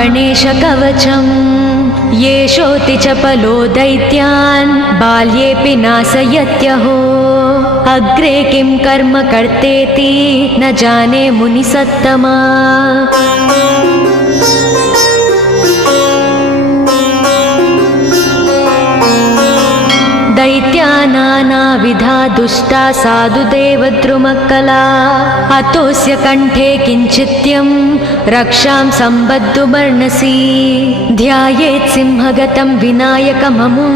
गणेशकवचम् येषोऽति चपलो दैत्यान् बाल्येऽपि नाशयत्यहो अग्रे किं कर्म कर्तेति न जाने मुनिसत्तमा दैत्या नानाविधा दुष्टा साधुदेवद्रुमक्कला अतोऽस्य कण्ठे किञ्चित्यं रक्षां सम्बद्धुमर्णसि ध्यायेत् सिंहगतं विनायकममुं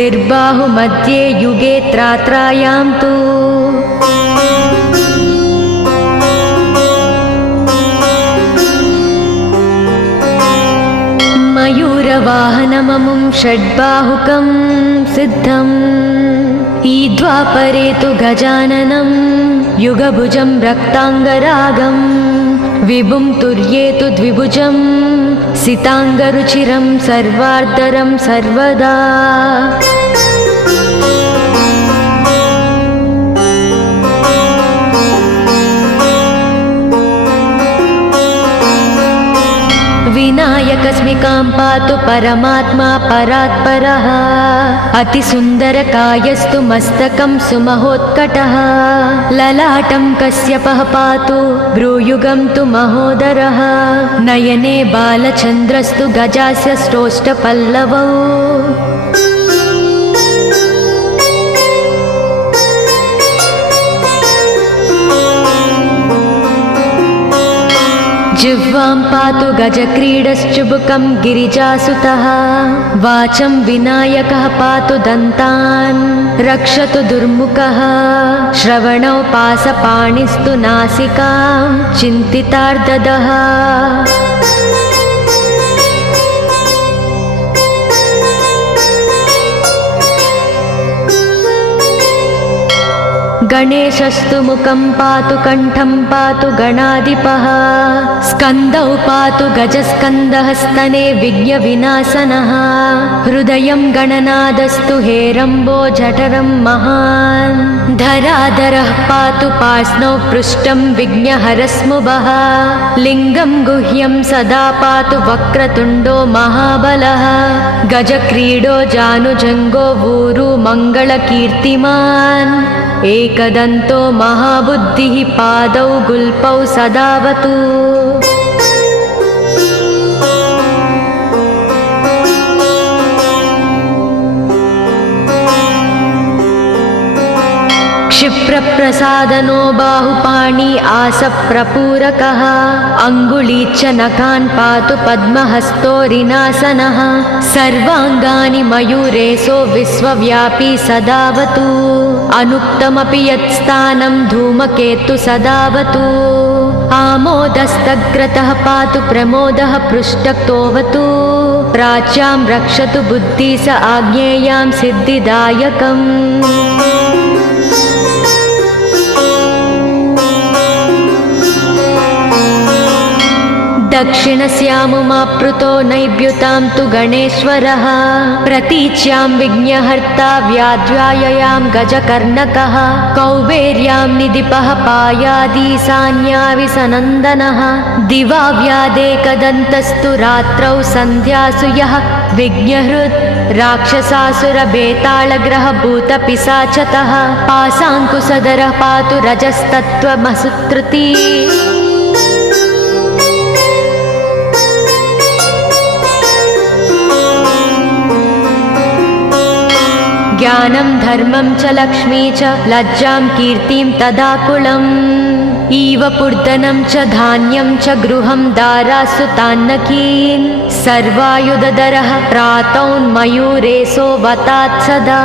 दिर्बाहुमध्ये युगे त्रात्रायां तु मयूरवाहनममुं षड्बाहुकं सिद्धम् ईद्वापरे तु गजाननं युगभुजं रक्ताङ्गरागं विभुं तुर्ये तु द्विभुजं सिताङ्गरुचिरं सर्वार्धरं सर्वदा विनायकस्मिकां पातु परमात्मा परात्परः अतिसुन्दरकायस्तु मस्तकं सुमहोत्कटः ललाटं कश्यपः पातु भ्रूयुगं तु महोदरः नयने बालचन्द्रस्तु गजास्य श्रोष्ठपल्लवौ जिह्वां पातु गजक्रीडश्चुबुकं गिरिजासुतः वाचं विनायकः पातु दन्तान् रक्षतु दुर्मुखः श्रवणौ पासपाणिस्तु नासिकां चिन्तितार्ददः गणेशस्तु मुखं पातु कण्ठं पातु गणाधिपः स्कन्दौ पातु गजस्कन्दः स्तने विघ्नविनाशनः हृदयं गणनादस्तु हेरम्बो जठरं महान् धराधरः पातु पार्ष्णौ पृष्ठं विघ्नहरस्मुभः लिङ्गं गुह्यं सदा पातु वक्रतुण्डो महाबलः गजक्रीडो जानुजङ्गो ऊरु मङ्गलकीर्तिमान् एकदन्तो महाबुद्धिः पादौ गुल्पौ सदावतु क्षिप्रप्रसादनो बाहुपाणि आसप्रपूरकः अङ्गुली च नखान् पातु पद्महस्तोरिनासनः सर्वाङ्गानि मयूरेशो विश्वव्यापी सदावतु अनुक्तमपि यत्स्थानं धूमकेतु सदावतु आमोदस्तग्रतः पातु प्रमोदः पृष्ठतोऽवतु प्राच्यां रक्षतु बुद्धि स आज्ञेयां सिद्धिदायकम् दक्षिणस्यामुमाप्लुतो नैव्युतां तु गणेश्वरः प्रतीच्यां विघ्नहर्ता व्याध्याययां गजकर्णकः कौबेर्यां निधिपः पायादीशान्याविसनन्दनः दिवा व्यादेकदन्तस्तु रात्रौ सन्ध्यासु यः विघ्नहृत् राक्षसासुरभेताళग्रहभूतपिशाचतः पाशाङ्कुशधरः पातु रजस्तत्त्वमसुत्रुती ज्ञानं धर्मं च लक्ष्मी च लज्जां कीर्तिं तदाकुलम् इव पूर्धनं च धान्यं च गृहं दारासु तान्नकीन् सर्वायुधधरः प्रातौन्मयूरेशो वतात् सदा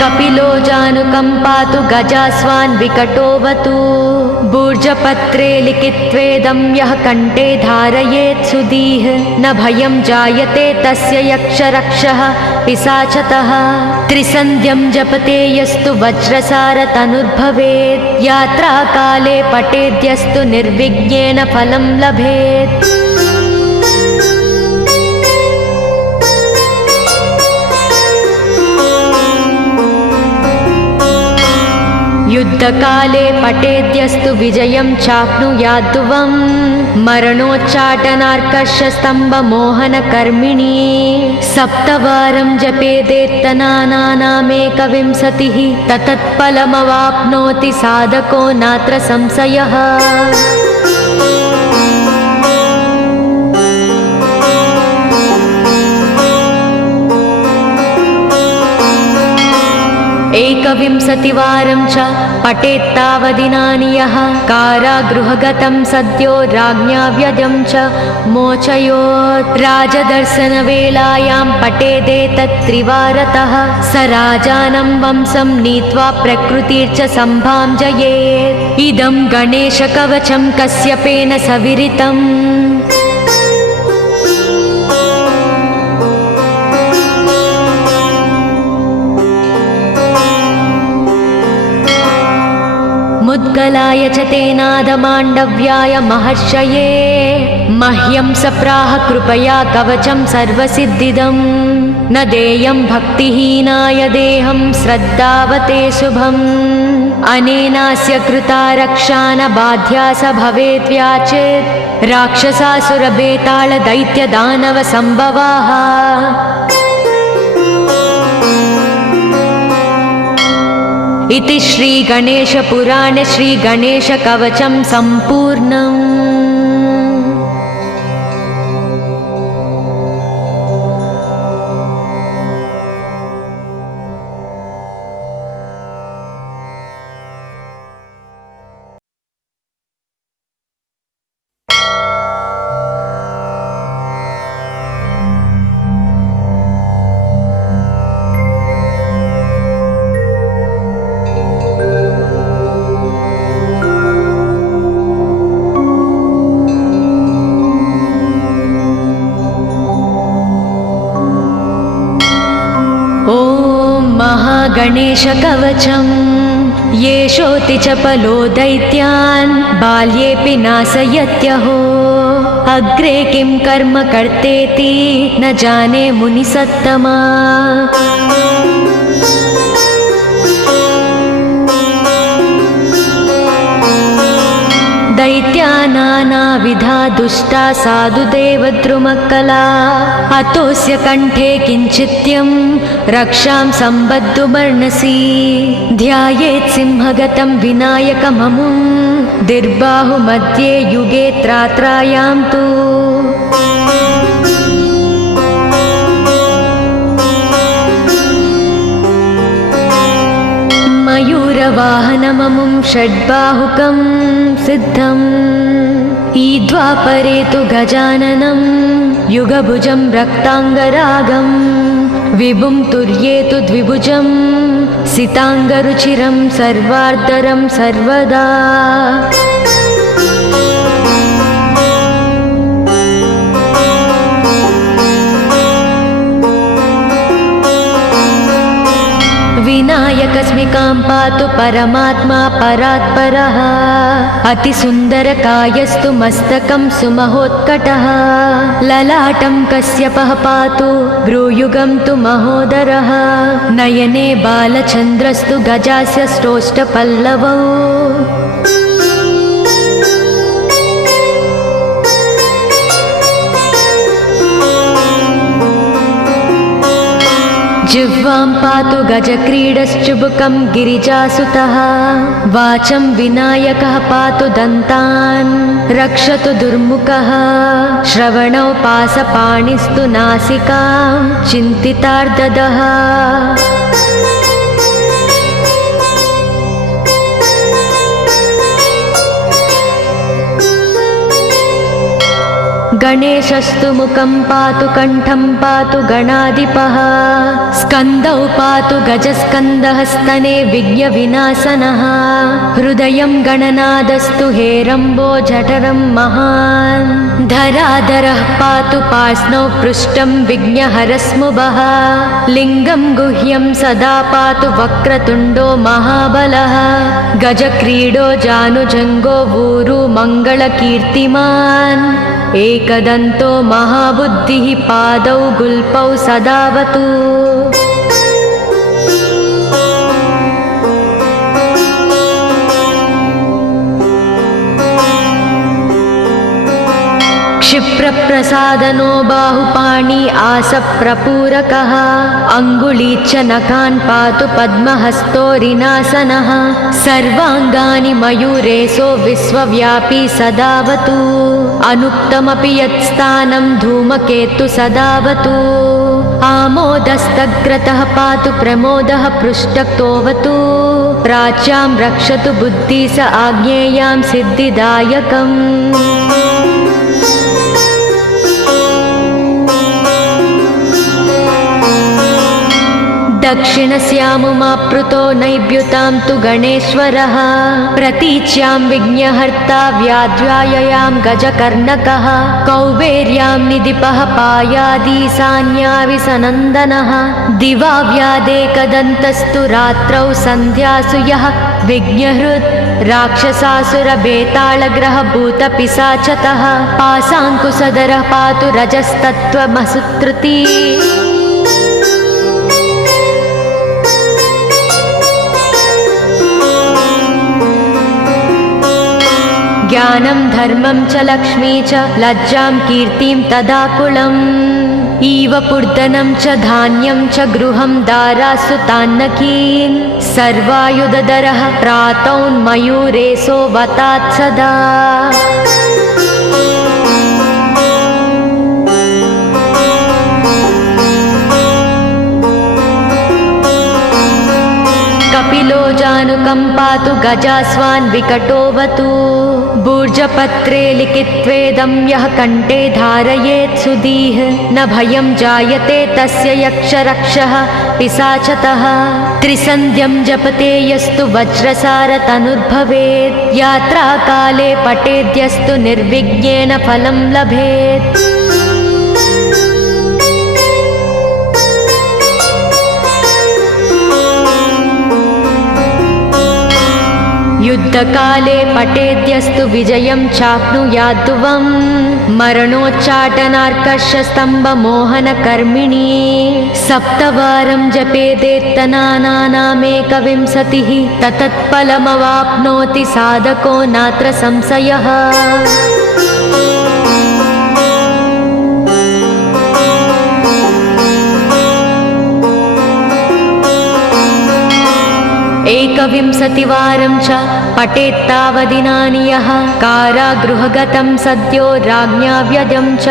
कपिलो जानुकं पातु गजास्वान् विकटोऽवतु भूर्जपत्रे लिखित्वेदं यः कण्ठे धारयेत् सुधीः न भयं जायते तस्य यक्षरक्षः पिशाचतः त्रिसन्ध्यं जपते यस्तु वज्रसारतनुर्भवेत् यात्राकाले पठेद्यस्तु निर्विघ्नेन फलं लभेत् युद्धकाले पठेद्यस्तु विजयं चाप्नुयाद्ध्रुवम् मरणोच्चाटनार्कर्षस्तम्भमोहनकर्मिणी सप्तवारं जपेदेत्तनानामेकविंशतिः ततत्फलमवाप्नोति साधको नात्र संशयः। एकविंशतिवारं च पठेत्तावदिनानि यः कारागृहगतं सद्यो राज्ञा व्यजं च मोचयोत्। राजदर्शनवेलायां पठेदेतत्त्रिवारतः स राजानं वंशं नीत्वा प्रकृतिर्च सम्भां जयेत्। इदं गणेशकवचं कश्यपेन सविरितम्। मुद्गलाय च तेनादमाण्डव्याय महर्षये मह्यं सप्राह कृपया कवचं सर्वसिद्धिदम् न देयं भक्तिहीनाय देहं श्रद्धावते शुभम्। अनेनास्य कृता रक्षा न बाध्या स भवेद्व्याचेत् राक्षसासुरबेतालदैत्यदानवसम्भवाः। इति श्रीगणेशपुराणे श्रीगणेशकवचं सम्पूर्णम्। गणेशकवचम् येषोति चपलो दैत्यान् बाल्येऽपि नाशयत्यहो। अग्रे किं कर्म कर्तेति न जाने मुनिसत्तमा। दैत्या नानाविधा दुष्टा साधुदेवद्रुमक्कला। अतोऽस्य कण्ठे किञ्चित्यं रक्षां सम्बद्धुमर्णसि। ध्यायेत् सिंहगतं विनायकममुं दिर्बाहुमध्ये युगे त्रात्रायां तु। मयूरवाहनममुं षड्बाहुकं सिद्धम्। ईद्वापरे तु गजाननं युगभुजं रक्ताङ्गरागं। विभुं तुर्ये तु द्विभुजं सिताङ्गरुचिरं सर्वार्धरं सर्वदा। विनायकस्मिकां पातु परमात्मा परात्परः। अतिसुन्दरकायस्तु मस्तकं सुमहोत्कटः। ललाटं कश्यपः पातु भ्रूयुगं तु महोदरः। नयने बालचन्द्रस्तु गजास्य श्रोष्ठपल्लवौ। जिह्वां पातु गजक्रीडश्चुबुकं गिरिजासुतः। वाचं विनायकः पातु दन्तान् रक्षतु दुर्मुखः। श्रवणौ पासपाणिस्तु नासिकां चिन्तितार्ददः। गणेशस्तु मुखं पातु कण्ठं पातु गणाधिपः। स्कन्दौ पातु गजस्कन्दः स्तने विघ्नविनाशनः। हृदयं गणनादस्तु हेरम्बो जठरं महान्। धराधरः पातु पार्ष्णौ पृष्ठं विघ्नहरस्मुभः। लिङ्गं गुह्यं सदा पातु वक्रतुण्डो महाबलः। गजक्रीडो जानुजङ्गो ऊरु मङ्गलकीर्तिमान्। एकदन्तो महाबुद्धिः पादौ गुल्पौ सदावतु। क्षिप्रप्रसादनो बाहुपाणि आसप्रपूरकः अङ्गुलीच्च नखान् पातु पद्महस्तोरिनासनः सर्वाङ्गानि मयूरेशो विश्वव्यापी सदावतु अनुक्तमपि यत्स्थानं धूमकेतु सदावतु आमोदस्तग्रतः पातु प्रमोदः पृष्ठक्तोऽवतु प्राच्यां रक्षतु बुद्धि स आज्ञेयां सिद्धिदायकम् दक्षिणस्यामुमाप्लुतो नैव्युतां तु गणेश्वरः प्रतीच्यां विघ्नहर्ता व्याध्याययां गजकर्णकः कौबेर्यां निधिपः पायादीशान्याविसनन्दनः दिवा व्यादेकदन्तस्तु रात्रौ सन्ध्यासु यः विघ्नहृत् राक्षसासुरबेताళग्रहभूतपिशाचतः पासाङ्कुशधरः पातु रजस्तत्त्वमसुत्रुती ज्ञानं धर्मं च लक्ष्मी च लज्जां कीर्तिं तदाकुलम् इव पूर्धनं च धान्यं च गृहं दारासुतान्नकीन् सर्वायुधधरः प्रातौन्मयूरेशो वतात् सदा कपिलो जानुकम्पातु गजास्वान् विकटोऽवतु भूर्जपत्रे लिखित्वेदं यः कण्ठे धारयेत् सुधीः न भयं जायते तस्य यक्षरक्षः पिशाचतः त्रिसन्ध्यं जपते यस्तु वज्रसारतनुर्भवेत् यात्राकाले पठेद्यस्तु निर्विघ्नेन फलं लभेत् युद्धकाले पठेद्यस्तु विजयं चाप्नुयाद्ध्रुवम् मरणोच्चाटनार्कर्षस्तम्भमोहनकर्मिणी सप्तवारं जपेदेत्तनानामेकविंशतिः ततत्फलमवाप्नोति साधको नात्र संशयः एकविंशतिवारं च पठेत्तावदिनानि यः कारागृहगतं सद्यो राज्ञा व्यजं च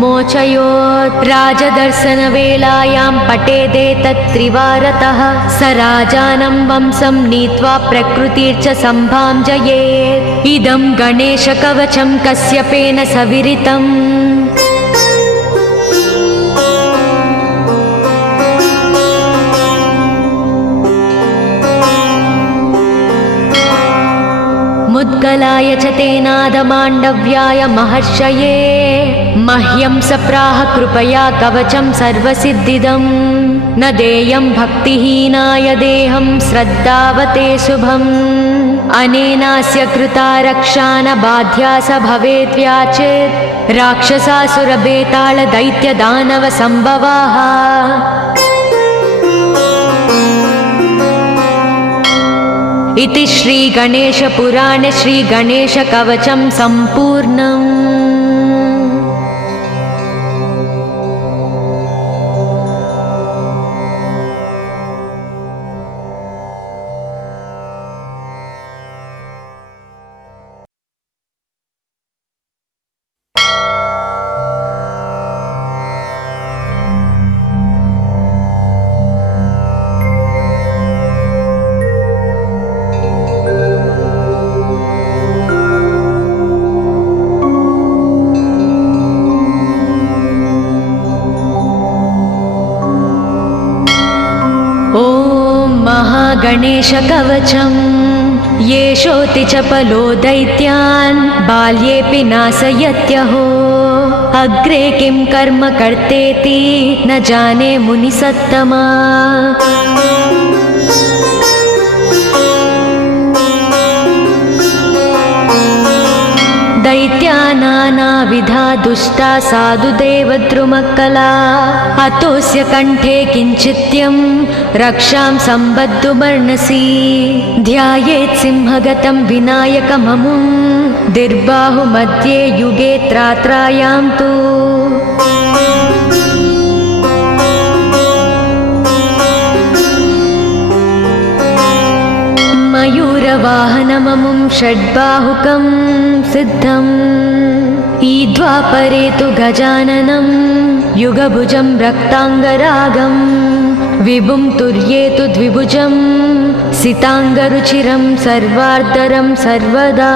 मोचयोत् राजदर्शनवेलायां पठेदेतत्त्रिवारतः स राजानं वंशं नीत्वा प्रकृतिर्च सम्भां जयेत् इदं गणेशकवचं कश्यपेन सविरितम् मुद्गलाय च तेनादमाण्डव्याय महर्षये मह्यं सप्राह कृपया कवचं सर्वसिद्धिदं न देयं भक्तिहीनाय देहं श्रद्धावते शुभम् अनेनास्य कृता रक्षा न बाध्या स भवेद्व्याचेत् राक्षसासुरबेताళदैत्यदानवसम्भवाः इति श्रीगणेशपुराणे श्रीगणेशकवचं सम्पूर्णम्। गणेशकवचं येषोऽति चपलो दैत्यान् बाल्येऽपि नाशयत्यहो अग्रे किं कर्म कर्तेति न जाने मुनिसत्तमा दैत्य दैत्या नानाविधा दुष्टा साधुदेवद्रुमक्कला अतोऽस्य कंठे किञ्चित्यं रक्षां सम्बद्धुमर्णसि ध्यायेत् सिंहगतं विनायकममुं दिर्बाहुमध्ये युगे त्रात्रायां तु मयूरवाहनममुं षड्बाहुकं सिद्धम् ईद्वापरे तु गजाननं युगभुजं रक्ताङ्गरागं विभुं तुर्ये तु द्विभुजं सिताङ्गरुचिरं सर्वार्धरं सर्वदा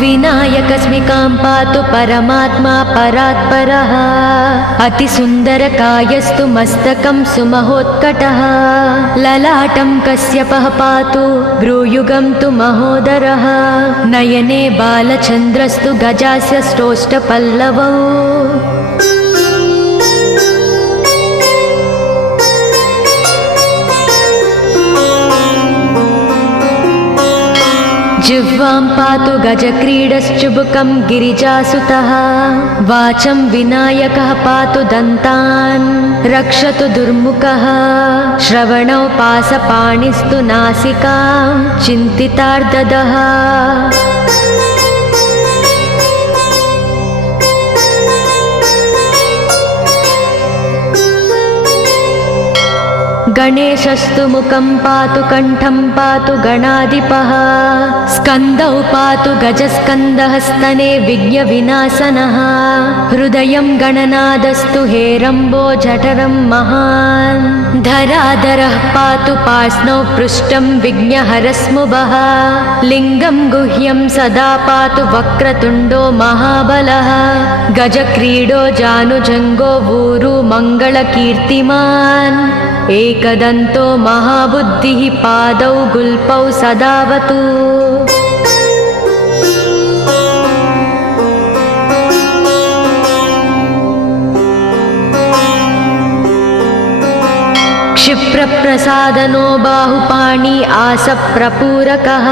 विनायकस्मिकां पातु परमात्मा परात्परः अतिसुन्दरकायस्तु मस्तकं सुमहोत्कटः ललाटं कश्यपः पातु भ्रूयुगं तु महोदरः नयने बालचन्द्रस्तु गजास्य स्रोष्ठपल्लवौ जिह्वां पातु गजक्रीडश्चुबुकं गिरिजासुतः वाचं विनायकः पातु दन्तान् रक्षतु दुर्मुखः श्रवणौ पासपाणिस्तु नासिकां चिन्तितार्ददः गणेशस्तु मुखं पातु कण्ठं पातु गणाधिपः स्कन्दौ पातु गजस्कन्दः स्तने विघ्नविनाशनः हृदयं गणनादस्तु हेरम्बो जठरं महान् धराधरः पातु पार्ष्णौ पृष्ठं विघ्नहरस्मुभः लिङ्गं गुह्यं सदा पातु वक्रतुण्डो महाबलः गजक्रीडो जानुजङ्गो ऊरु मङ्गलकीर्तिमान् एकदन्तो महाबुद्धिः पादौ गुल्पौ सदावतु क्षिप्रप्रसादनो बाहुपाणि आसप्रपूरकः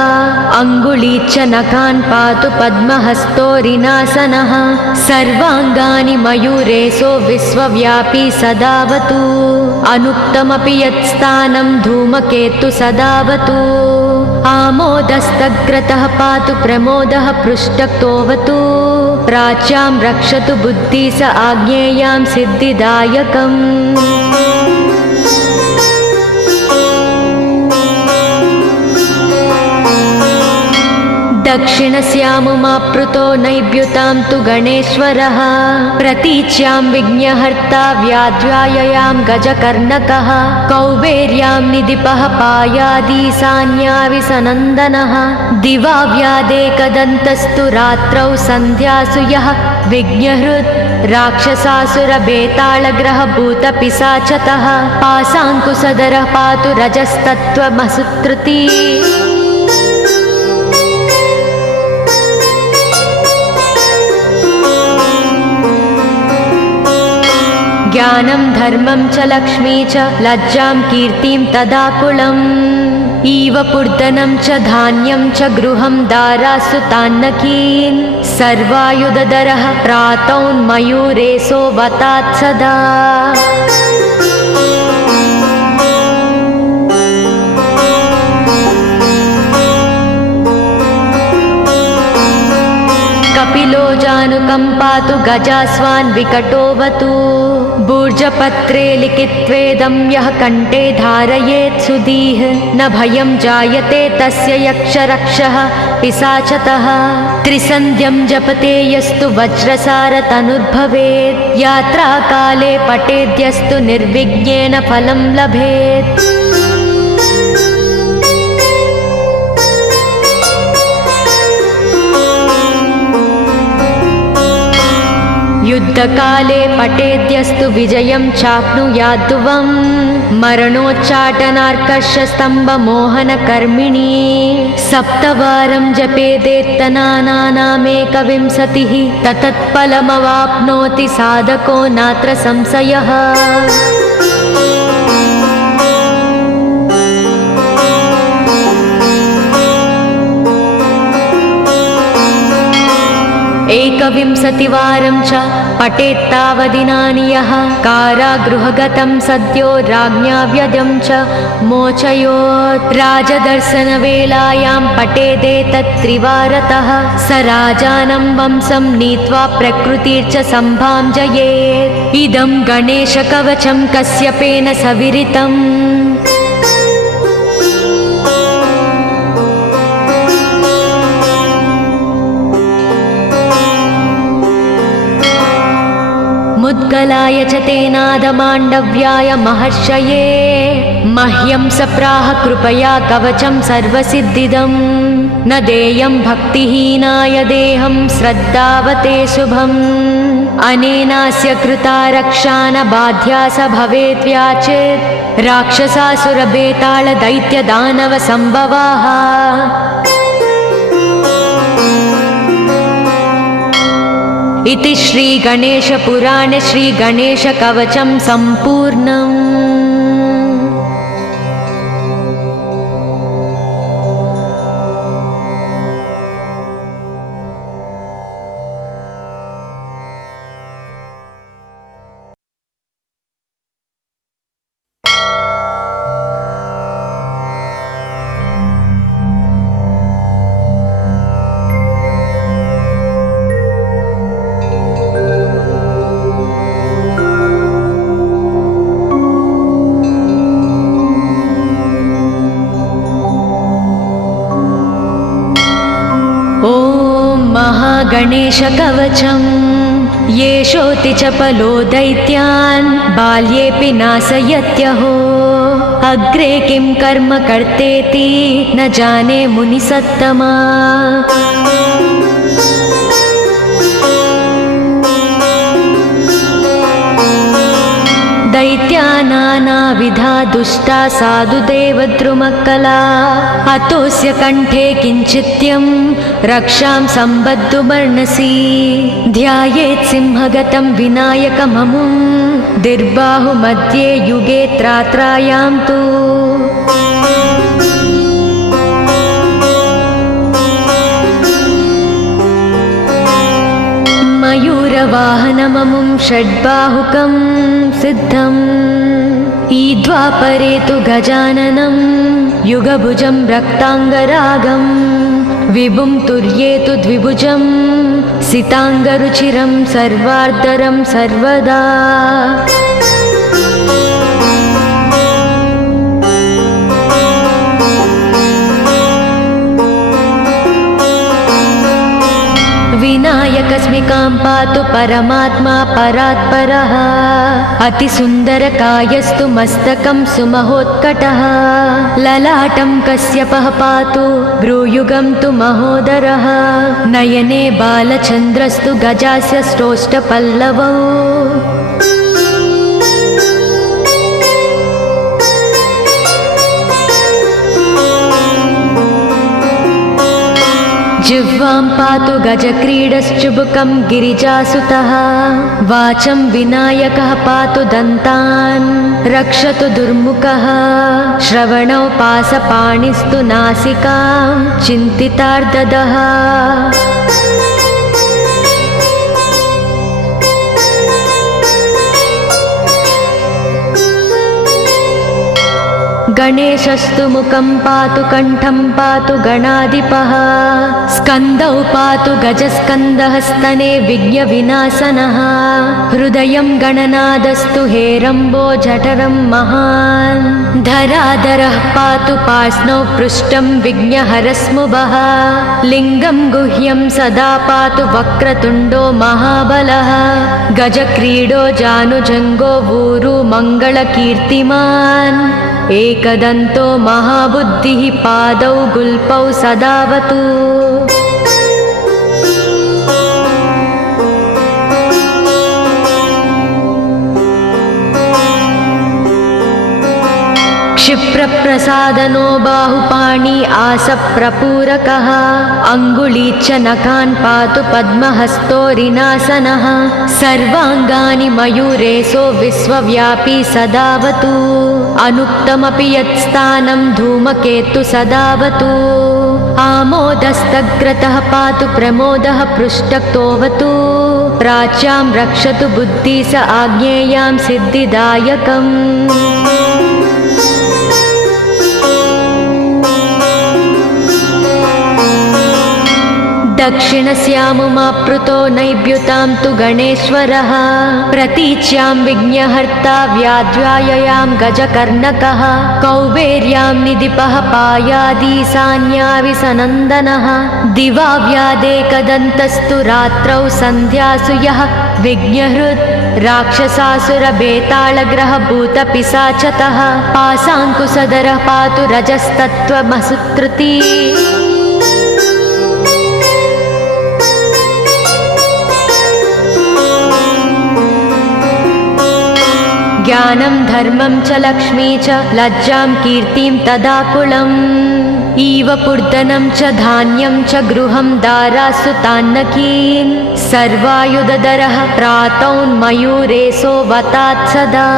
अङ्गुलीच्च नखान् पातु पद्महस्तोरिनासनः सर्वाङ्गानि मयूरेशो विश्वव्यापी सदावतु अनुक्तमपि यत्स्थानं धूमकेतु सदावतु आमोदस्तग्रतः पातु प्रमोदः पृष्ठतोऽवतु प्राच्यां रक्षतु बुद्धि स आज्ञेयां सिद्धिदायकम् दक्षिणस्यामुमाप्लुतो नैव्युतां तु गणेश्वरः प्रतीच्यां विघ्नहर्ता व्याध्याययां गजकर्णकः कौबेर्यां निधिपः पायादीशान्याविसनन्दनः दिवा व्यादेकदन्तस्तु रात्रौ सन्ध्यासु यः विघ्नहृत् राक्षसासुरबेताళग्रहभूतपिशाचतः पाशाङ्कुशधरः पातु रजस्तत्त्वमसुत्कृती ज्ञानं धर्मं च लक्ष्मी च लज्जां कीर्तिं तदाकुलम् इव पूर्धनं च धान्यं च गृहं दारासु तान्नकीन् सर्वायुधधरः प्रातौन्मयूरेशो वतात् सदा कपिलो जानुकं पातु गजास्वान् विकटोऽवतु भूर्जपत्रे लिखित्वेदं यः कण्ठे धारयेत् सुधीः न भयं जायते तस्य यक्षरक्षः पिशाचतः त्रिसन्ध्यं जपते यस्तु वज्रसारतनुर्भवेत् यात्राकाले पठेद्यस्तु निर्विघ्नेन फलं लभेत् युद्धकाले पठेद्यस्तु विजयं चाप्नुयाद्ध्रुवम् मरणोच्चाटनार्कषस्तम्भमोहनकर्मिणी सप्तवारं जपेदेत्तनानामेकविंशतिः ततत्फलमवाप्नोति साधको नात्र संशयः। एकविंशतिवारं च पठेत्तावदिनानि यः कारागृहगतं सद्यो राज्ञा व्यदं च मोचयोत् राजदर्शनवेलायां पठेदेतत्त्रिवारतः स राजानं वंशं नीत्वा प्रकृतिर्च सम्भाजयेत्। इदं गणेशकवचं कश्यपेन सविरितम्। मुद्गलाय च तेनादमाण्डव्याय महर्षये मह्यं सप्राह कृपया कवचं सर्वसिद्धिदं न देयं भक्तिहीनाय देहं श्रद्धावते शुभम् अनेनास्य कृता रक्षा न बाध्या स भवेद्व्याचेत् राक्षसासुरबेताल दैत्यदानव संभवाः। इति श्री गणेशपुराणे श्री गणेशकवचं सम्पूर्णम्। गणेशकवचं येषोऽति चपलो दैत्यान् बाल्येऽपि नाशयत्यहो अग्रे किं कर्म कर्तेति न जाने मुनिसत्तमा। दैत्या नानाविधा दुष्टा साधुदेवद्रुमकला अतोऽस्य कण्ठे किञ्चित्यं रक्षां सम्बद्धुमर्णसि ध्यायेत् सिंहगतं विनायकममुं दिर्बाहुमध्ये युगे त्रात्रायां तु मयूरवाहनममुं षड्बाहुकं सिद्धम् ईद्वापरे तु गजाननं युगभुजं रक्ताङ्गरागं विभुं तुर्येतु द्विभुजं सिताङ्गरुचिरं सर्वार्धरं सर्वदा। विनायकस्मिकां पातु परमात्मा परात्परः अतिसुन्दरकायस्तु मस्तकं सुमहोत्कटः ललाटं कश्यपः पातु भ्रूयुगं तु महोदरः नयने बालचन्द्रस्तु गजास्य श्रोष्ठपल्लवौ जिह्वां पातु गजक्रीडश्चुबुकं गिरिजासुतः वाचं विनायकः पातु दन्तान् रक्षतु दुर्मुखः श्रवणौ पासपाणिस्तु नासिकां चिन्तितार्ददः गणेशस्तु मुखं पातु कण्ठं पातु गणाधिपः स्कन्दौ पातु गजस्कन्दः स्तने विघ्नविनाशनः हृदयं गणनादस्तु हेरम्बो जठरं महान् धराधरः पातु पार्ष्णौ पृष्ठं विघ्नहरस्मुभः लिङ्गं गुह्यं सदा पातु वक्रतुण्डो महाबलः गजक्रीडो जानुजङ्गो ऊरु मङ्गलकीर्तिमान् एकदन्तो महाबुद्धिः पादौ गुल्पौ सदावतु। क्षिप्रप्रसादनो बाहुपाणि आसप्रपूरकः अङ्गुली च नखान् पातु पद्महस्तोरिनासनः सर्वाङ्गानि मयूरेशो विश्वव्यापी सदावतु अनुक्तमपि यत्स्थानं धूमकेतु सदावतु आमोदस्तग्रतः पातु प्रमोदः पृष्ठतोऽवतु प्राच्यां रक्षतु बुद्धि स आज्ञेयां सिद्धिदायकम् दक्षिणस्यामुमाप्लुतो नैव्युतां तु गणेश्वरः प्रतीच्यां विघ्नहर्ता व्याध्याययां गजकर्णकः कौबेर्यां निधिपः पायादीशान्याविसनन्दनः दिवा व्यादेकदन्तस्तु रात्रौ सन्ध्यासु यः विघ्नहृत् राक्षसासुरबेताళग्रहभूतपिशाचतः पाशाङ्कुशधरः पातु रजस्तत्त्वमसुत्रुती ज्ञानं धर्मं च लक्ष्मी च लज्जां कीर्तिं तदाकुलम् इव पूर्धनं च धान्यं च गृहं दारासु तान्नकीन् सर्वायुधधरः प्रातौन्मयूरेशो वतात् सदा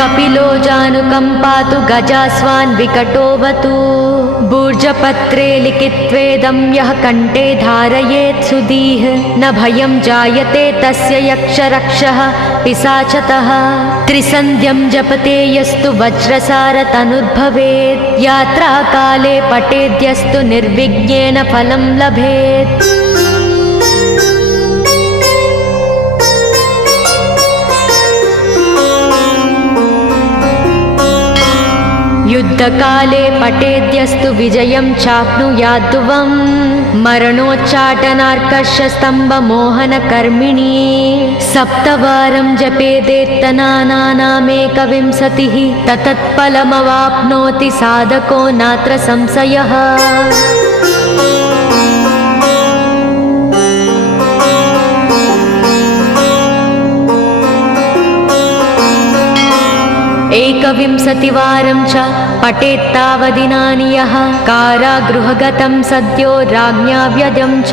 कपिलो जानुकम्पातु गजास्वान् विकटोऽवतु भूर्जपत्रे लिखित्वेदं यः कण्ठे धारयेत् सुधीः न भयं जायते तस्य यक्षरक्षः पिशाचतः त्रिसन्ध्यं जपते यस्तु वज्रसारतनुर्भवेत् यात्राकाले पठेद्यस्तु निर्विघ्नेन फलं लभेत् युद्धकाले पठेद्यस्तु विजयं चाप्नुयाद्ध्रुवम् मरणोच्चाटनार्कर्षस्तम्भमोहनकर्मिणी सप्तवारं जपेदेत्तनानामेकविंशतिः ततत्फलमवाप्नोति साधको नात्र संशयः एकविंशतिवारं च पठेत्तावदिनानि यः कारागृहगतं सद्यो राज्ञा व्यजं च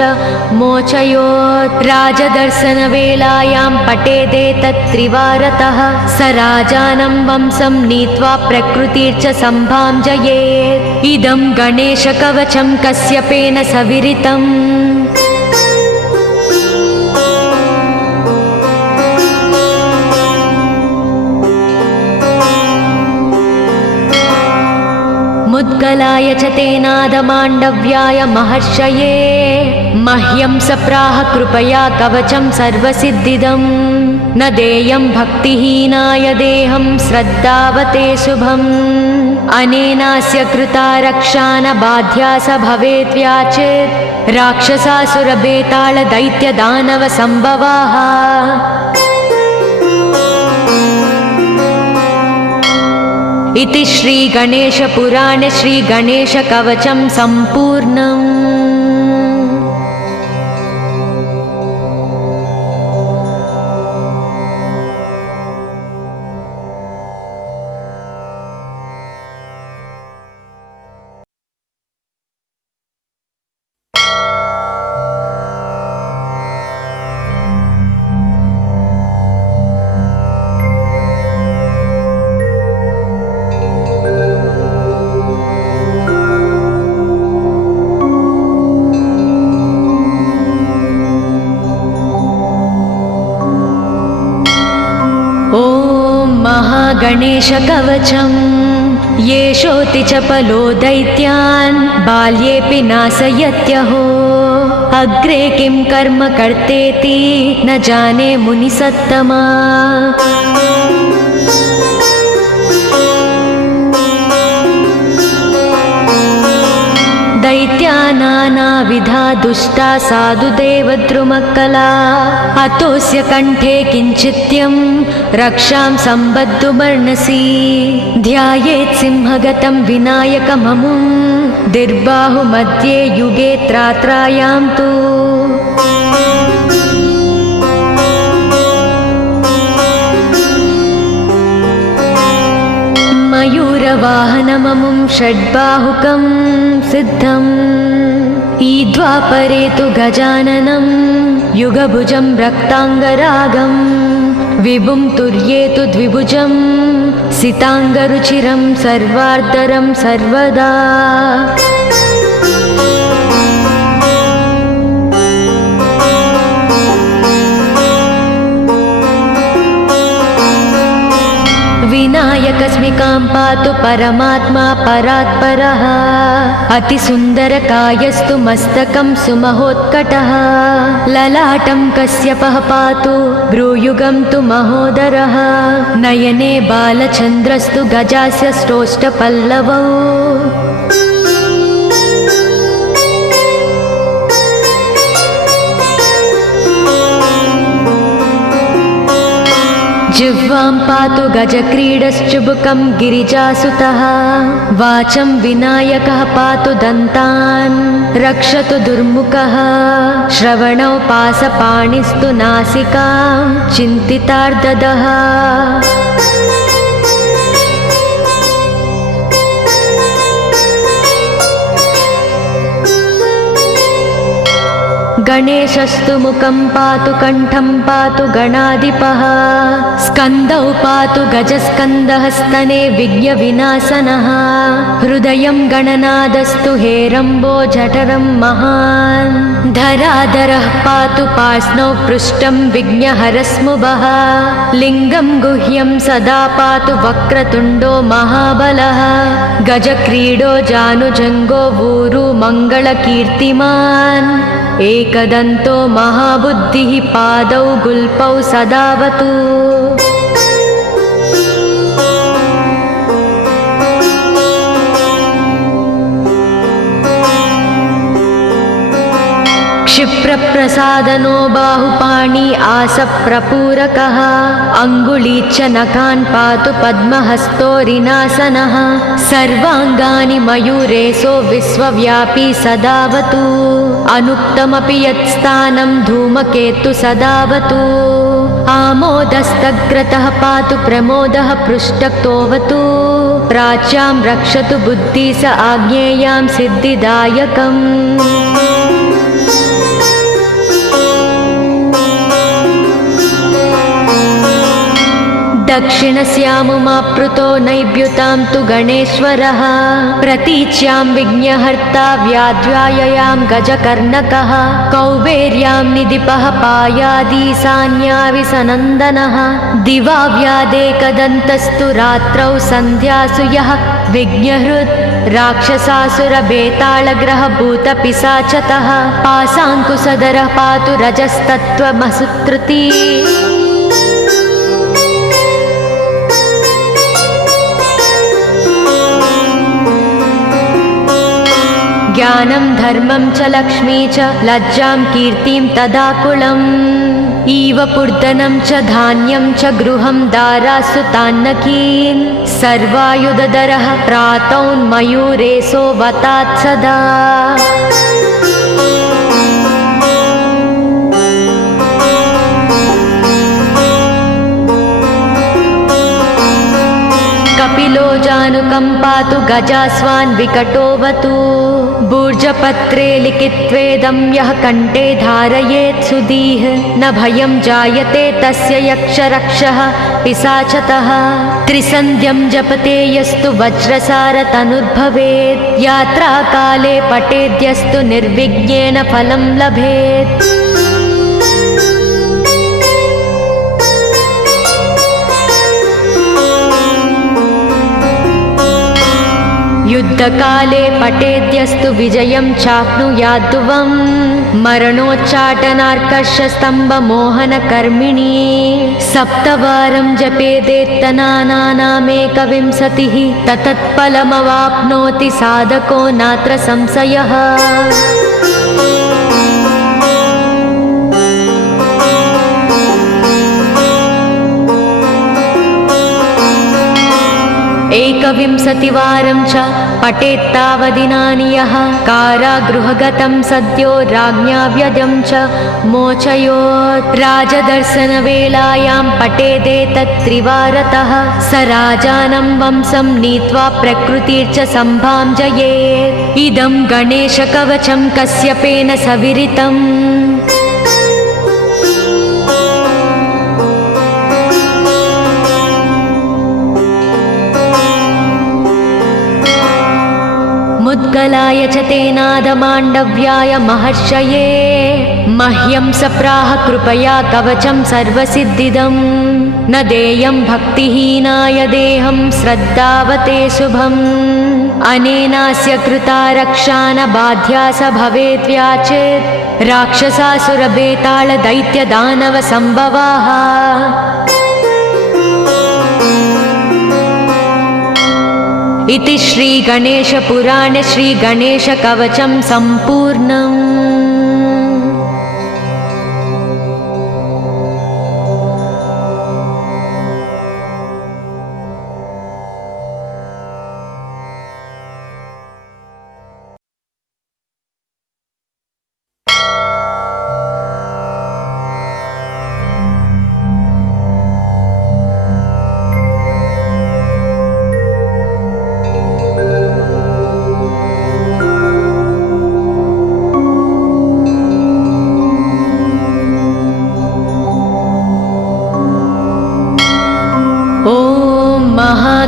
मोचयोत् राजदर्शनवेलायां पठेदेतत्त्रिवारतः स राजानं वंशं नीत्वा प्रकृतिर्च सम्भाञ्जयेत् इदं गणेशकवचं कश्यपेन सविरितम् मुद्गलाय च तेनादमाण्डव्याय महर्षये मह्यं सप्राह कृपया कवचं सर्वसिद्धिदं न देयं भक्तिहीनाय देहं श्रद्धावते शुभम् अनेनास्य कृता रक्षा न बाध्या स भवेत् व्याचेत् राक्षसासुरबेताళदैत्यदानवसम्भवाः इति श्रीगणेशपुराणे श्रीगणेशकवचं सम्पूर्णम्। गणेशकवचम् येषोऽति चपलो दैत्यान् बाल्येऽपि नाशयत्यहो अग्रे किं कर्म कर्तेति न जाने मुनिसत्तमा दैत्यान् नानाविधा दुष्टा साधुदेवद्रुमक्कला अतोऽस्य कण्ठे किञ्चित्यं रक्षां सम्बद्धुमर्णसि ध्यायेत् सिंहगतं विनायकममुं दिर्बाहुमध्ये युगे त्रात्रायां तु मयूरवाहनममुं षड्बाहुकं सिद्धम् ईद्वापरे तु गजाननं युगभुजं रक्ताङ्गरागं विभुं तुर्ये तु द्विभुजं सिताङ्गरुचिरं सर्वार्धरं सर्वदा विनायकस्मिकां पातु परमात्मा परात्परः अतिसुन्दरकायस्तु मस्तकं सुमहोत्कटः ललाटं कश्यपः पातु भ्रूयुगं तु महोदरः नयने बालचन्द्रस्तु गजास्य श्रोष्ठपल्लवौ जिह्वां पातु गजक्रीडश्चुबुकं गिरिजासुतः वाचं विनायकः पातु दन्तान् रक्षतु दुर्मुखः श्रवणौ पासपाणिस्तु नासिकां चिन्तितार्ददः गणेशस्तु मुखं पातु कण्ठं पातु गणाधिपः स्कन्दौ पातु गजस्कन्दः स्तने विघ्नविनाशनः हृदयं गणनादस्तु हेरम्बो जठरं महान् धराधरः पातु पार्ष्णौ पृष्ठं विघ्नहरस्मुभः लिङ्गं गुह्यं सदा पातु वक्रतुण्डो महाबलः गजक्रीडो जानुजङ्गो ऊरु मङ्गलकीर्तिमान् एकदन्तो महाबुद्धिः पादौ गुल्पौ सदावतु क्षिप्रप्रसादनो बाहुपाणि आसप्रपूरकः अङ्गुलीच्च नखान् पातु पद्महस्तोरिनासनः सर्वाङ्गानि मयूरेशो विश्वव्यापी सदावतु अनुक्तमपि यत्स्थानं धूमकेतु सदावतु आमोदस्तग्रतः पातु प्रमोदः पृष्ठतोऽवतु प्राच्यां रक्षतु बुद्धि स आज्ञेयां सिद्धिदायकम् दक्षिणस्यामुमाप्लुतो नैव्युतां तु गणेश्वरः प्रतीच्यां विघ्नहर्ता व्याध्याययां गजकर्णकः कौबेर्यां निधिपः पायादीशान्याविसनन्दनः दिवा व्यादेकदन्तस्तु रात्रौ सन्ध्यासु यः विघ्नहृत् राक्षसासुरबेताళग्रहभूतपिशाचतः पाशाङ्कुशधरः पातु रजस्तत्त्वमसुत्रुती ज्ञानं धर्मं च लक्ष्मी च लज्जां कीर्तिं तदाकुलम् इव पूर्धनं च धान्यं च गृहं दारासुतान्नकीन् सर्वायुधधरः प्रातौन्मयूरेशो वतात् सदा कपिलो जानुकं पातु गजास्वान् विकटोऽवतु भूर्जपत्रे लिखित्वेदं यः कण्ठे धारयेत् सुधीः न भयं जायते तस्य यक्षरक्षः पिशाचतः त्रिसन्ध्यं जपते यस्तु वज्रसारतनुर्भवेत् यात्राकाले पठेद्यस्तु निर्विघ्नेन फलं लभेत् युद्धकाले पठेद्यस्तु विजयं चाप्नुयाद्ध्रुवम् मरणोच्चाटनार्कर्षस्तम्भमोहनकर्मिणी सप्तवारं जपेदेत्तनानामेकविंशतिः ततत्फलमवाप्नोति साधको नात्र संशयः। एकविंशतिवारं च पठेत्तावदिनानि यः कारागृहगतं सद्यो राज्ञा व्यदं च मोचयोत्। राजदर्शनवेलायां पठेदेतत्त्रिवारतः स राजानं वंशं नीत्वा प्रकृतिर्च सम्भाञ्जयेत्। इदं गणेशकवचं कश्यपेन सविरितम्। मुद्गलाय च तेनादमाण्डव्याय महर्षये मह्यं सप्राह कृपया कवचं सर्वसिद्धिदं न देयं भक्तिहीनाय देहं श्रद्धावते शुभम्। अनेनास्य कृता रक्षा न बाध्या स भवेद्व्याचेत् राक्षसासुरबेताళदैत्यदानवसम्भवाः। इति श्रीगणेशपुराणे श्रीगणेशकवचं सम्पूर्णम्।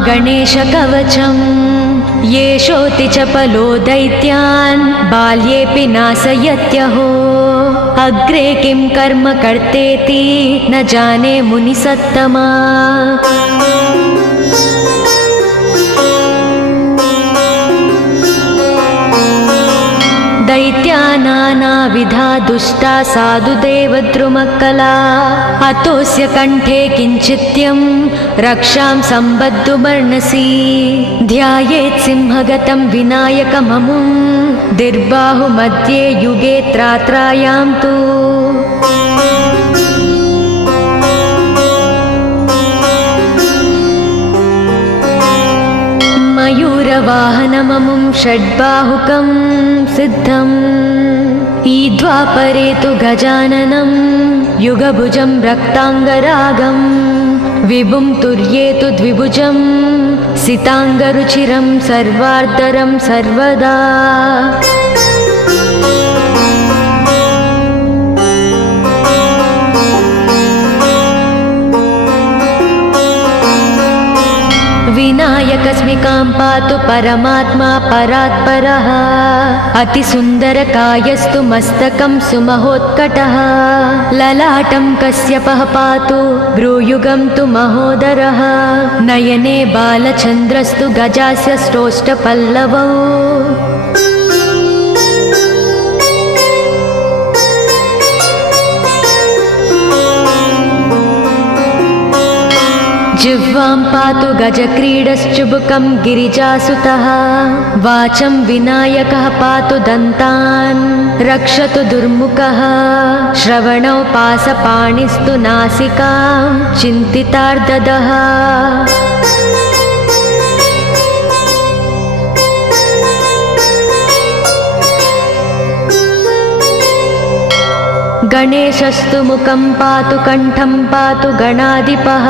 गणेशकवचं येषोति च पलो दैत्यान् बाल्येऽपि नाशयत्यहो। अग्रे किं कर्म कर्तेति न जाने मुनिसत्तमा। दैत्या नानाविधा दुष्टा साधुदेवद्रुमक्कला अतोऽस्य कंठे किञ्चित्यं रक्षां सम्बद्धुमर्णसि। ध्यायेत् सिंहगतं विनायकममुं दिर्बाहुमध्ये युगे त्रात्रायां तु। मयूरवाहनममुं षड्बाहुकं सिद्धम्। ईद्वापरे तु गजाननं युगभुजं रक्ताङ्गरागं विभुं तुर्येतु द्विभुजं सिताङ्गरुचिरं सर्वार्धरं सर्वदा। विनायकस्मिकां पातु परमात्मा परात्परः। अतिसुन्दरकायस्तु मस्तकं सुमहोत्कटः। ललाटं कश्यपः पातु भ्रूयुगं तु महोदरः। नयने बालचन्द्रस्तु गजास्य श्रोष्ठपल्लवौ। जिह्वां पातु गजक्रीडश्चुबुकं गिरिजासुतः। वाचं विनायकः पातु दन्तान् रक्षतु दुर्मुखः। श्रवणौ पासपाणिस्तु नासिकां चिन्तितार्ददः। गणेशस्तु मुखं पातु कण्ठं पातु गणाधिपः।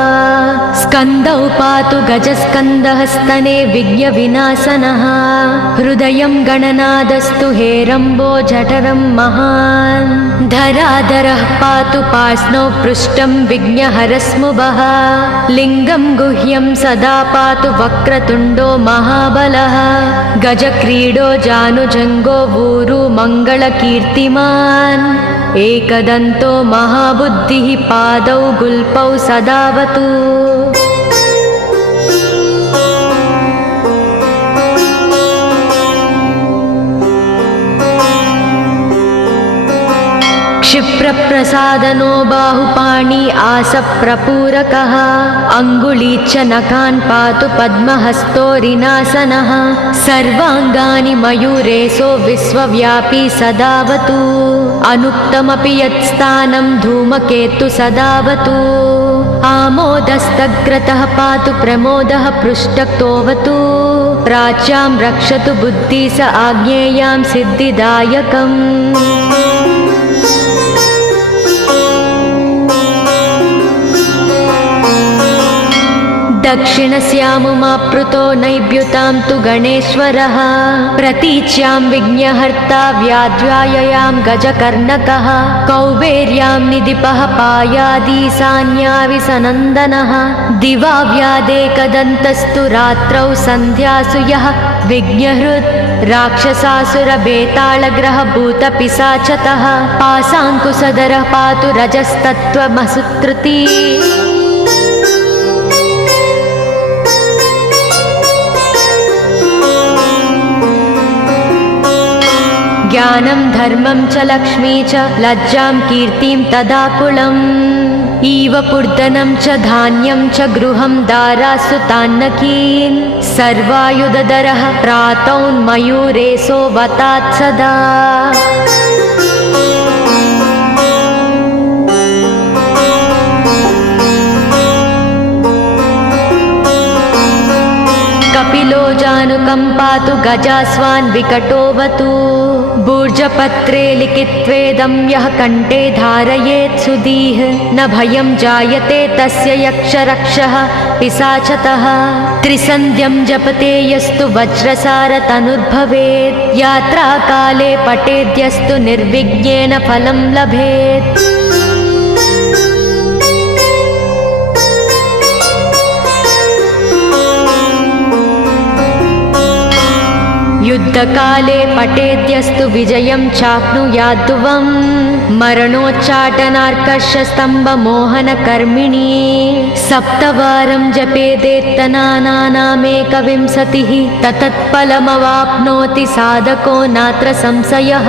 स्कन्दौ पातु गजस्कन्दः स्तने विघ्नविनाशनः। हृदयं गणनादस्तु हेरम्बो जठरं महान्। धराधरः पातु पार्ष्णौ पृष्ठं विघ्नहरस्मुभः। लिङ्गं गुह्यं सदा पातु वक्रतुण्डो महाबलः। गजक्रीडो जानुजङ्गो ऊरु मङ्गलकीर्तिमान्। एकदन्तो महाबुद्धिः पादौ गुल्पौ सदावतु। क्षिप्रप्रसादनो बाहुपाणि आसप्रपूरकः अङ्गुली च नखान् पातु पद्महस्तोरिनासनः सर्वाङ्गानि मयूरेशो विश्वव्यापी सदावतु अनुक्तमपि यत्स्थानं धूमकेतु सदावतु आमोदस्तग्रतः पातु प्रमोदः पृष्ठक्तोऽवतु प्राच्यां रक्षतु बुद्धि स आज्ञेयां सिद्धिदायकम् दक्षिणस्यामुमाप्लुतो नैव्युतां तु गणेश्वरः प्रतीच्यां विघ्नहर्ता व्याध्याययां गजकर्णकः कौबेर्यां निधिपः पायादीशान्याविसनन्दनः दिवा व्यादेकदन्तस्तु रात्रौ सन्ध्यासु यः विघ्नहृत् राक्षसासुरबेतालग्रहभूतपिशाचतः पासाङ्कुशधरः पातु रजस्तत्त्वमसुत्रुती ज्ञानं धर्मं च लक्ष्मी च लज्जां कीर्तिं तदाकुलम् इव पूर्धनं च धान्यं च गृहं दारासु तान्नकीन् सर्वायुधधरः प्रातौन्मयूरेशो वतात् सदा कपिलो जानुकम्पातु गजास्वान् विकटोऽवतु भूर्जपत्रे लिखित्वेदं यः कण्ठे धारयेत् सुधीः न भयं जायते तस्य यक्षरक्षः पिशाचतः त्रिसन्ध्यं जपते यस्तु वज्रसारतनुर्भवेत् यात्राकाले पठेद्यस्तु निर्विघ्नेन फलं लभेत् युद्धकाले पठेद्यस्तु विजयं चाप्नुयाद्ध्रुवं मरणोच्चाटनार्कषस्तम्भमोहनकर्मिणी सप्तवारं जपेदेत्तनानामेकविंशतिः ततत्फलमवाप्नोति साधको नात्र संशयः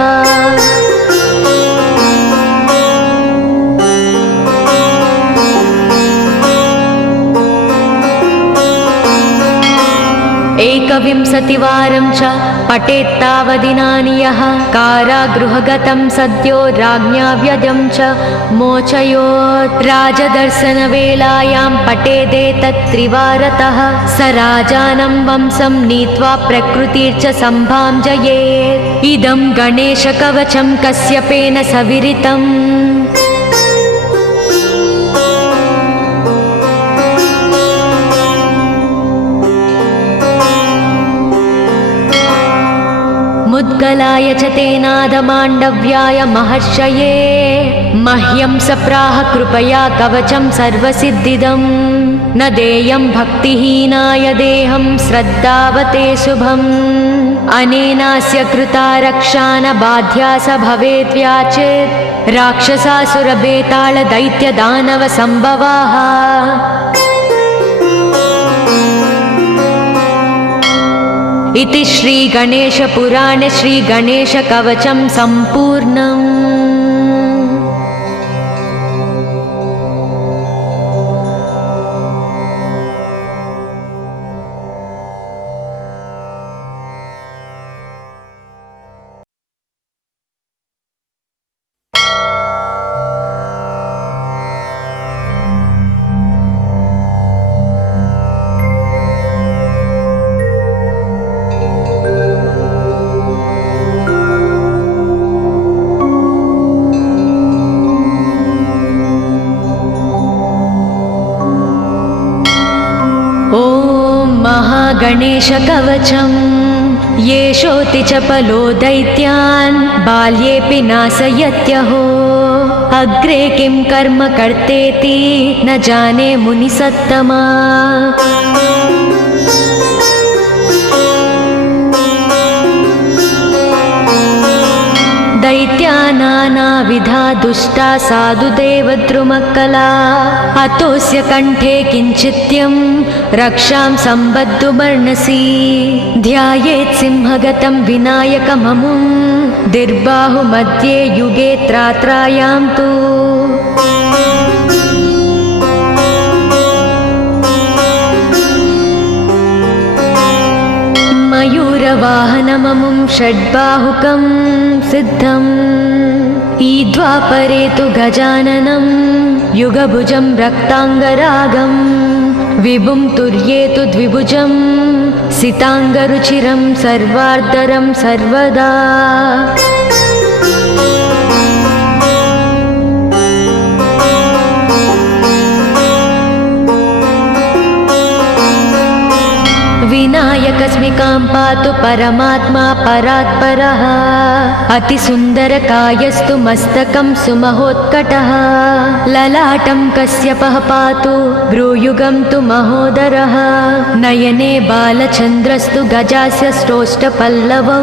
एकविंशतिवारं च पठेत्तावदिनानि यः कारागृहगतं सद्यो राज्ञा व्यजं च मोचयोत् राजदर्शनवेलायां पठेदेतत्त्रिवारतः स राजानं वंशं नीत्वा प्रकृतिर्च सम्भां जयेत् इदं गणेशकवचं कश्यपेन सविरितम् मुद्गलाय च तेनादमाण्डव्याय महर्षये मह्यं सप्राह कृपया कवचं सर्वसिद्धिदं न देयं भक्तिहीनाय देहं श्रद्धावते शुभम् अनेनास्य कृता रक्षा न बाध्या स भवेद्व्याचेत् राक्षसासुरबेतालदैत्यदानवसम्भवाः इति श्रीगणेशपुराणे श्रीगणेशकवचं सम्पूर्णम्। गणेशकवचं येषोऽति चपलो दैत्यान् बाल्येऽपि नाशयत्यहो अग्रे किं कर्म कर्तेति न जाने मुनिसत्तमा। दैत्या नानाविधा दुष्टा साधुदेवद्रुमकला अतोऽस्य कण्ठे किञ्चित्यं रक्षां सम्बद्धुमर्णसि ध्यायेत् सिंहगतं विनायकममुं दिर्बाहुमध्ये युगे त्रात्रायां तु मयूरवाहनममुं षड्बाहुकं सिद्धम् ईद्वापरे तु गजाननं युगभुजं रक्ताङ्गरागं विभुं तुर्ये तु द्विभुजं सिताङ्गरुचिरं सर्वार्धरं सर्वदा विनायकस्मिकां पातु परमात्मा परात्परः अतिसुन्दरकायस्तु मस्तकं सुमहोत्कटः ललाटं कश्यपः पातु भ्रूयुगं तु महोदरः नयने बालचन्द्रस्तु गजास्य श्रोष्ठपल्लवौ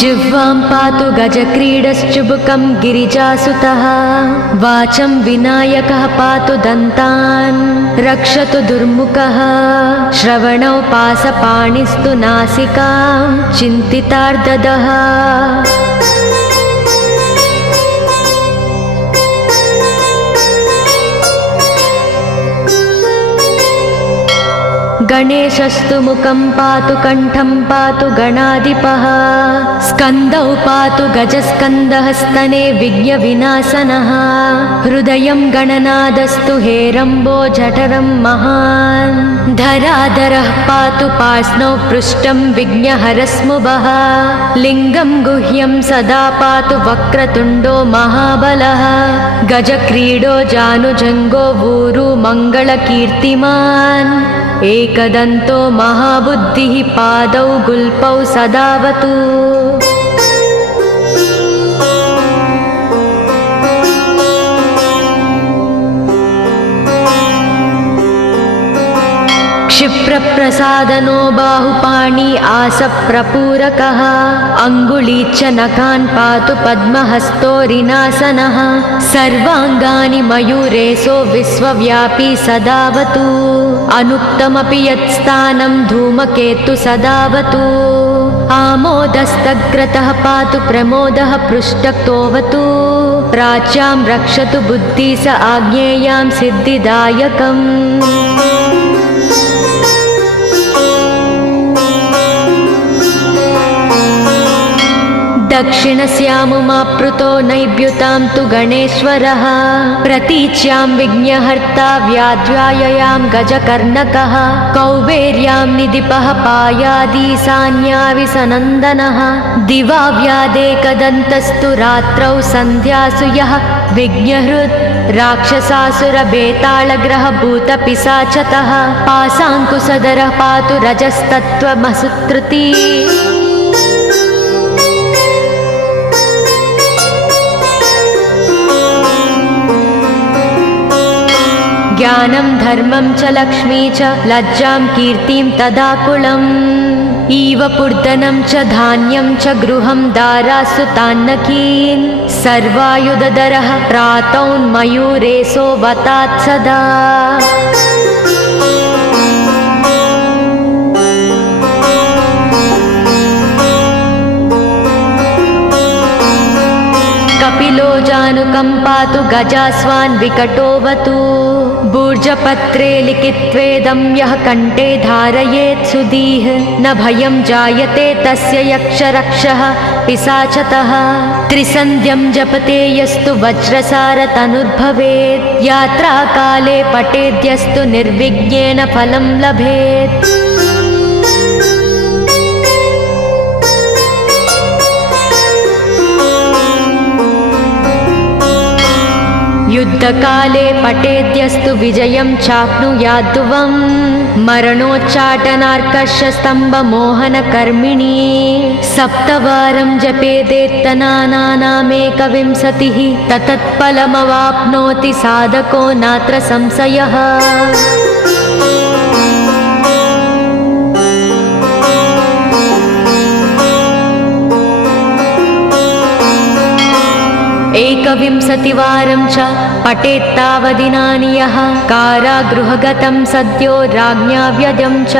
जिह्वां पातु गजक्रीडश्चुबुकं गिरिजासुतः वाचं विनायकः पातु दन्तान् रक्षतु दुर्मुखः श्रवणौ पासपाणिस्तु नासिकां चिन्तितार्ददः गणेशस्तु मुखं पातु कण्ठं पातु गणाधिपः स्कन्दौ पातु गजस्कन्दः स्तने विघ्नविनाशनः हृदयं गणनादस्तु हेरम्बो जठरं महान् धराधरः पातु पार्ष्णौ पृष्ठं विघ्नहरस्मुभः लिङ्गं गुह्यं सदा पातु वक्रतुण्डो महाबलः गजक्रीडो जानुजङ्गो ऊरु मङ्गलकीर्तिमान् एकदन्तो महाबुद्धिः पादौ गुल्पौ सदावतु क्षिप्रप्रसादनो बाहुपाणि आसप्रपूरकः अङ्गुली च नखान् पातु पद्महस्तोरिनासनः सर्वाङ्गानि मयूरेशो विश्वव्यापी सदावतु अनुक्तमपि यत्स्थानं धूमकेतु सदावतु आमोदस्तग्रतः पातु प्रमोदः पृष्ठतोऽवतु प्राच्यां रक्षतु बुद्धि स आज्ञेयां सिद्धिदायकम् दक्षिणस्यामुमाप्लुतो नैव्युतां तु गणेश्वरः प्रतीच्यां विघ्नहर्ता व्याध्याययां गजकर्णकः कौबेर्यां निधिपः पायादीशान्याविसनन्दनः दिवा व्यादेकदन्तस्तु रात्रौ सन्ध्यासु यः विघ्नहृत् राक्षसासुरबेताళग्रहभूतपिशाचतः पाशाङ्कुशधरः पातु रजस्तत्त्वमसुकृती ज्ञानं धर्मं च लक्ष्मी च लज्जां कीर्तिं तदाकुलम् इव पूर्धनं च धान्यं च गृहं दारासु तान्नकीन् सर्वायुधधरः प्रातौन्मयूरेशो वतात् सदा कपिलो जानुकं पातु गजास्वान् विकटोऽवतु भूर्जपत्रे लिखित्वेदं यः कण्ठे धारयेत् सुधीः न भयं जायते तस्य यक्षरक्षः पिशाचतः त्रिसन्ध्यं जपते यस्तु वज्रसारतनुर्भवेत् यात्राकाले पठेद्यस्तु निर्विघ्नेन फलं लभेत् युद्धकाले पठेद्यस्तु विजयं चाप्नुयाद्ध्रुवम् मरणोच्चाटनार्कषस्तम्भमोहनकर्मिणी सप्तवारं जपेदेत्तनानामेकविंशतिः ततत्फलमवाप्नोति साधको नात्र संशयः एकविंशतिवारं च पठेत्तावदिनानि यः कारागृहगतं सद्यो राज्ञा व्यजं च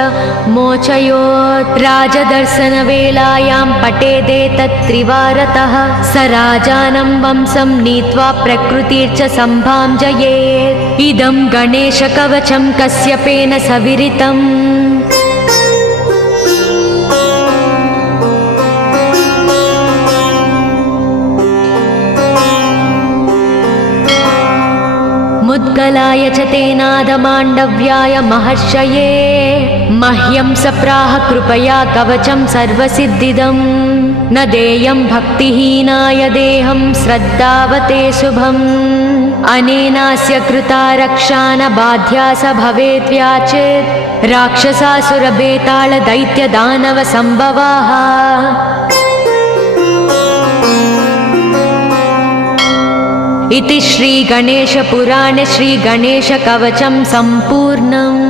मोचयोत्। राजदर्शनवेलायां पठेदेतत्त्रिवारतः स राजानं वंशं नीत्वा प्रकृतिर्च सम्भाञ्जयेत्। इदं गणेशकवचं कश्यपेन सविरितम्। मुद्गलाय च तेनादमाण्डव्याय महर्षये मह्यं सप्राह कृपया कवचं सर्वसिद्धिदं। न देयं भक्तिहीनाय देहं श्रद्धावते शुभम्। अनेनास्य कृता रक्षा न बाध्या स भवेद्व्याचित्। राक्षसासुरबेतालदैत्यदानवसम्भवाः इति श्रीगणेशपुराणे श्रीगणेशकवचं सम्पूर्णम्।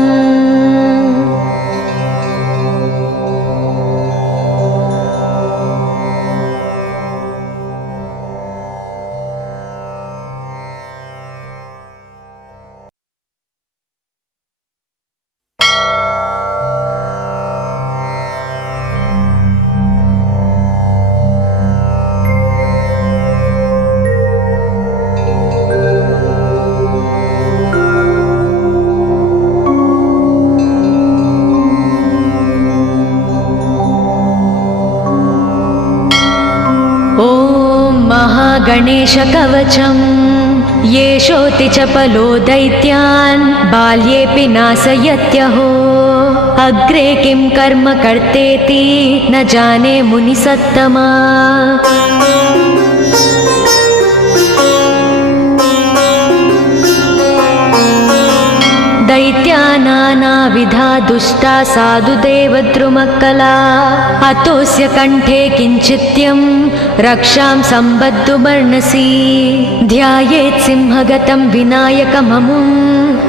गणेशकवचं येषोऽति चपलो दैत्यान् बाल्येऽपि नाशयत्यहो। अग्रे किं कर्म कर्तेति न जाने मुनिसत्तमा। दैत्या नानाविधा दुष्टा साधुदेवद्रुमक्कला। अतोऽस्य कण्ठे किञ्चित्यं रक्षां सम्बद्धुमर्णसि। ध्यायेत् सिंहगतं विनायकममुं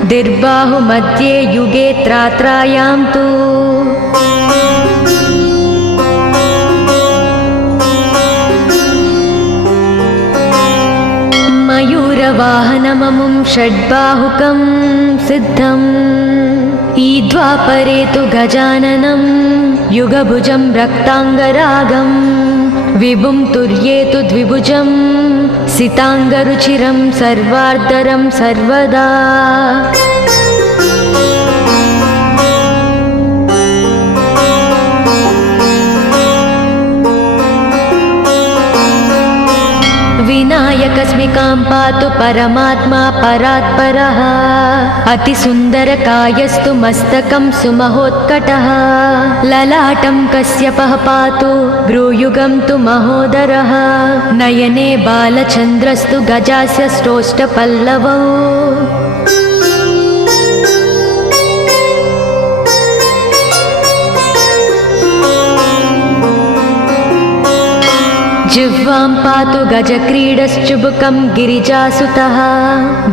दिर्बाहुमध्ये युगे त्रात्रायां तु। मयूरवाहनममुं षड्बाहुकं सिद्धम्। ईद्वापरे तु गजाननं युगभुजं रक्ताङ्गरागं। विभुं तुर्येतु द्विभुजं सिताङ्गरुचिरं सर्वार्धरं सर्वदा। विनायकस्मिकां पातु परमात्मा परात्परः। अतिसुन्दरकायस्तु मस्तकं सुमहोत्कटः। ललाटं कश्यपः पातु भ्रूयुगं तु महोदरः। नयने बालचन्द्रस्तु गजास्य श्रोष्ठपल्लवौ। जिह्वां पातु गजक्रीडश्चुबुकं गिरिजासुतः।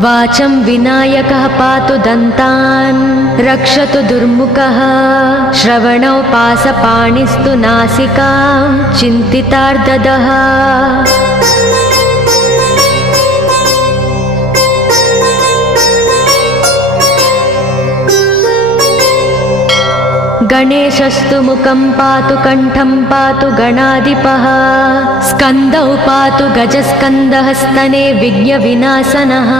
वाचं विनायकः पातु दन्तान् रक्षतु दुर्मुखः। श्रवणौ पासपाणिस्तु नासिकां चिन्तितार्ददः। गणेशस्तु मुखं पातु कण्ठं पातु गणाधिपः। स्कन्दौ पातु गजस्कन्दः स्तने विघ्नविनाशनः।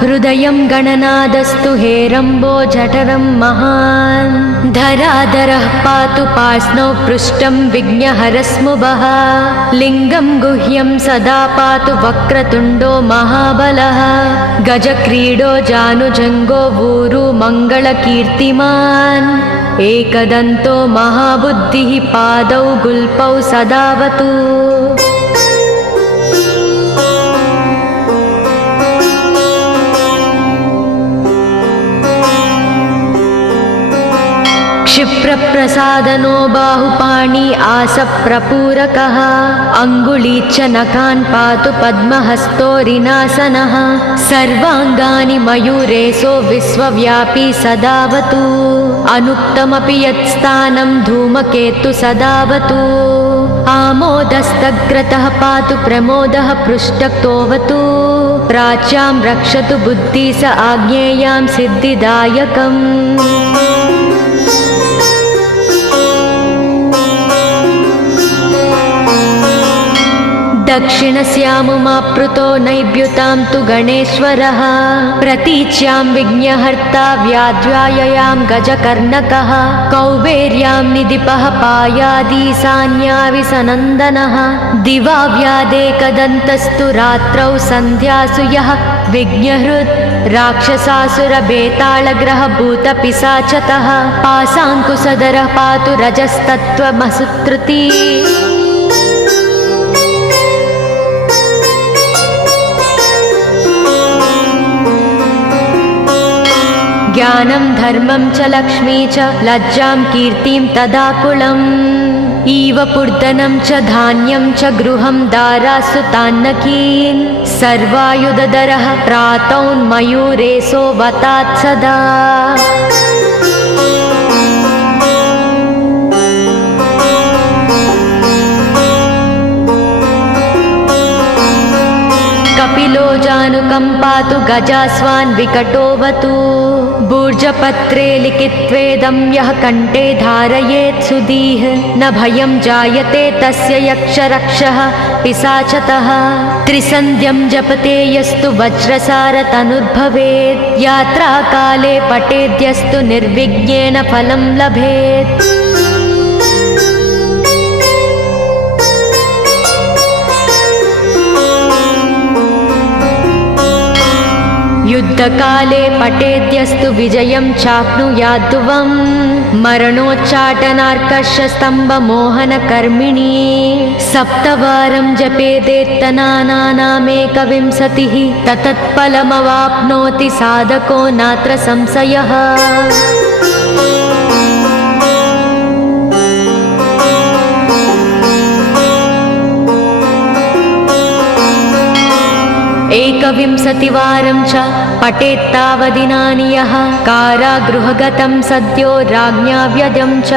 हृदयं गणनादस्तु हेरम्बो जठरं महान्। धराधरः पातु पार्ष्णौ पृष्ठं विघ्नहरस्मुभः। लिङ्गं गुह्यं सदा पातु वक्रतुण्डो महाबलः। गजक्रीडो जानुजङ्गो ऊरु मङ्गलकीर्तिमान्। एकदन्तो महाबुद्धिः पादौ गुल्पौ सदावतु। क्षिप्रप्रसादनो बाहुपाणि आसप्रपूरकः अङ्गुलीच्च नखान् पातु पद्महस्तोरिनासनः सर्वाङ्गानि मयूरेशो विश्वव्यापी सदावतु अनुक्तमपि यत्स्थानं धूमकेतु सदावतु आमोदस्तग्रतः पातु प्रमोदः पृष्ठतोऽवतु प्राच्यां रक्षतु बुद्धि स आज्ञेयां सिद्धिदायकम् दक्षिणस्यामुमाप्लुतो नैव्युतां तु गणेश्वरः प्रतीच्यां विघ्नहर्ता व्याध्याययां गजकर्णकः कौबेर्यां निधिपः पायादीशान्याविसनन्दनः दिवा व्यादेकदन्तस्तु रात्रौ सन्ध्यासु यः विघ्नहृत् राक्षसासुरबेतालग्रहभूतपिशाचतः पाशाङ्कुशधरः पातु रजस्तत्त्वमसुत्रुती ज्ञानं धर्मं च लक्ष्मी च लज्जां कीर्तिं तदाकुलम् इव पूर्धनं च धान्यं च गृहं दारासु तान्नकीन् सर्वायुधधरः प्रातौन्मयूरेशो वतात् सदा कपिलो जानुकम्पातु गजास्वान् विकटोऽवतु भूर्जपत्रे लिखित्वेदं यः कण्ठे धारयेत् सुधीः न भयं जायते तस्य यक्षरक्षः पिशाचतः त्रिसन्ध्यं जपते यस्तु वज्रसारतनुर्भवेत् यात्राकाले पठेद्यस्तु निर्विघ्नेन फलं लभेत् युद्धकाले पठेद्यस्तु विजयं चाप्नुयाद्ध्रुवम् मरणोच्चाटनार्कषस्तम्भमोहनकर्मिणी सप्तवारं जपेदेत्तनानामेकविंशतिः ततत्फलमवाप्नोति साधको नात्र संशयः एकविंशतिवारं च पठेत्तावदिनानि यः कारागृहगतं सद्यो राज्ञा व्यजं च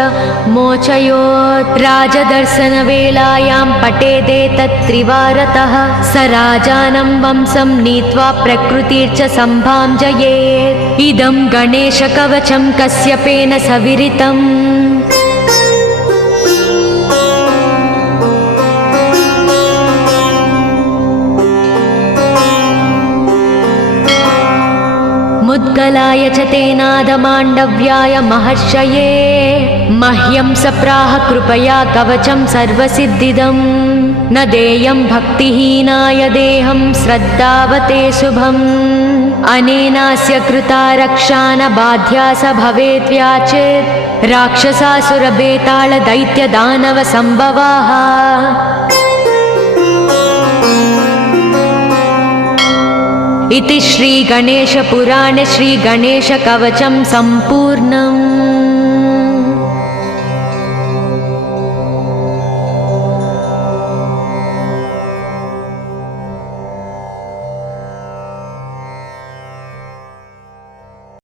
मोचयोत् राजदर्शनवेलायां पठेदेतत्त्रिवारतः स राजानं वंशं नीत्वा प्रकृतिर्च सम्भाञ्जयेत् इदं गणेशकवचं कश्यपेन सविरितम् मुद्गलाय च तेनादमाण्डव्याय महर्षये मह्यं सप्राह कृपया कवचं सर्वसिद्धिदं न देयं भक्तिहीनाय देहं श्रद्धावते शुभम् अनेनास्य कृता रक्षा न बाध्या स भवेत् व्याचेत् राक्षसासुरबेतालदैत्यदानवसम्भवाः इति श्रीगणेशपुराणे श्रीगणेशकवचं सम्पूर्णम्।